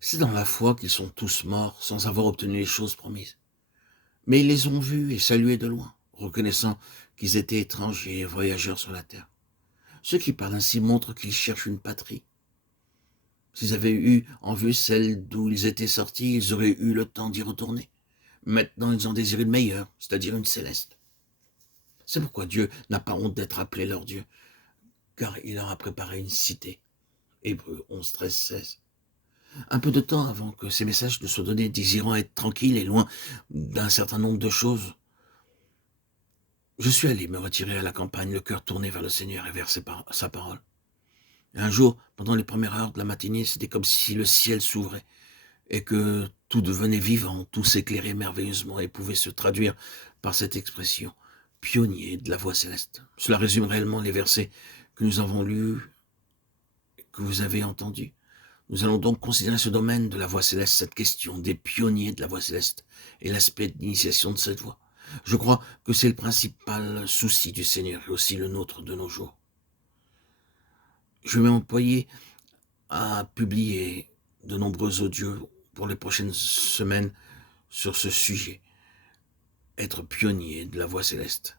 C'est dans la foi qu'ils sont tous morts sans avoir obtenu les choses promises. Mais ils les ont vus et salués de loin, reconnaissant qu'ils étaient étrangers et voyageurs sur la terre. Ceux qui parlent ainsi montrent qu'ils cherchent une patrie. S'ils avaient eu en vue celle d'où ils étaient sortis, ils auraient eu le temps d'y retourner. Maintenant, ils ont désiré le meilleur, c'est-à-dire une céleste. C'est pourquoi Dieu n'a pas honte d'être appelé leur Dieu, car il leur a préparé une cité. Hébreux 11, 13, 16. Un peu de temps avant que ces messages ne soient donnés, désirant être tranquille et loin d'un certain nombre de choses, je suis allé me retirer à la campagne, le cœur tourné vers le Seigneur et vers sa parole. Et un jour, pendant les premières heures de la matinée, c'était comme si le ciel s'ouvrait et que tout devenait vivant, tout s'éclairait merveilleusement et pouvait se traduire par cette expression, pionnier de la voix céleste. Cela résume réellement les versets que nous avons lus, que vous avez entendus. Nous allons donc considérer ce domaine de la voix céleste, cette question des pionniers de la voix céleste et l'aspect d'initiation de cette voix. Je crois que c'est le principal souci du Seigneur et aussi le nôtre de nos jours. Je vais m'employer à publier de nombreux audios pour les prochaines semaines sur ce sujet, être pionnier de la voix céleste,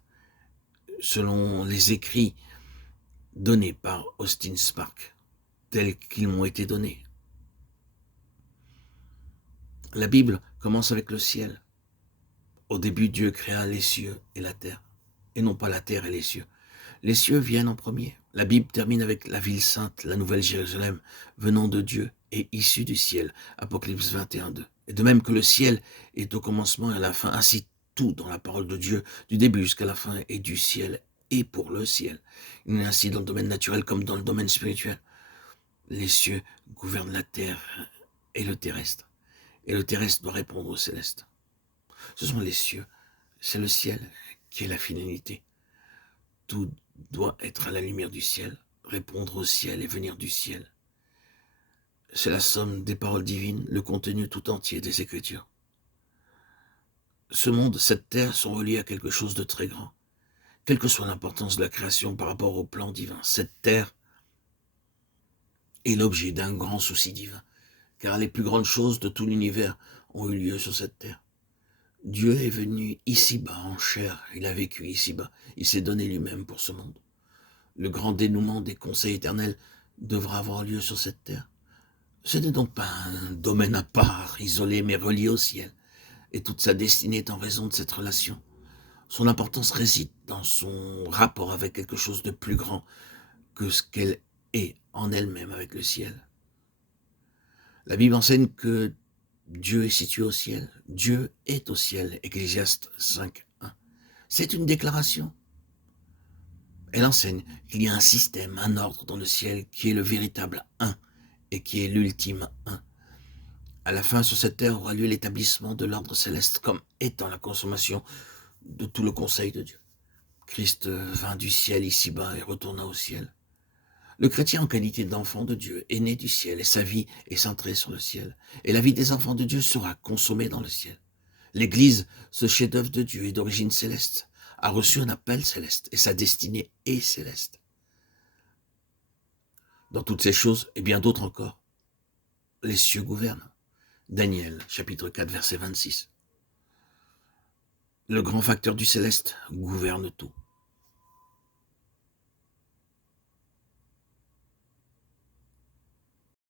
selon les écrits donnés par Austin Spark, tels qu'ils m'ont été donnés. La Bible commence avec le ciel. Au début, Dieu créa les cieux et la terre, et non pas la terre et les cieux. Les cieux viennent en premier. La Bible termine avec la ville sainte, la nouvelle Jérusalem, venant de Dieu et issue du ciel. Apocalypse 21, 2. Et de même que le ciel est au commencement et à la fin, ainsi tout dans la parole de Dieu, du début jusqu'à la fin, est du ciel et pour le ciel. Il est ainsi dans le domaine naturel comme dans le domaine spirituel. Les cieux gouvernent la terre et le terrestre. Et le terrestre doit répondre au céleste. Ce sont les cieux, c'est le ciel qui est la finalité. Tout doit être à la lumière du ciel, répondre au ciel et venir du ciel. C'est la somme des paroles divines, le contenu tout entier des Écritures. Ce monde, cette terre sont reliés à quelque chose de très grand. Quelle que soit l'importance de la création par rapport au plan divin, cette terre est l'objet d'un grand souci divin, car les plus grandes choses de tout l'univers ont eu lieu sur cette terre. Dieu est venu ici-bas en chair, il a vécu ici-bas, il s'est donné lui-même pour ce monde. Le grand dénouement des conseils éternels devra avoir lieu sur cette terre. Ce n'est donc pas un domaine à part, isolé, mais relié au ciel, et toute sa destinée est en raison de cette relation. Son importance réside dans son rapport avec quelque chose de plus grand que ce qu'elle est en elle-même avec le ciel. La Bible enseigne que Dieu est situé au ciel. Dieu est au ciel. Ecclésiaste 5.1. C'est une déclaration. Elle enseigne qu'il y a un système, un ordre dans le ciel qui est le véritable un et qui est l'ultime un. À la fin, sur cette terre aura lieu l'établissement de l'ordre céleste comme étant la consommation de tout le conseil de Dieu. Christ vint du ciel ici-bas et retourna au ciel. Le chrétien en qualité d'enfant de Dieu est né du ciel et sa vie est centrée sur le ciel. Et la vie des enfants de Dieu sera consommée dans le ciel. L'Église, ce chef-d'œuvre de Dieu est d'origine céleste, a reçu un appel céleste et sa destinée est céleste. Dans toutes ces choses et bien d'autres encore, les cieux gouvernent. Daniel, chapitre 4, verset 26. Le grand facteur du céleste gouverne tout.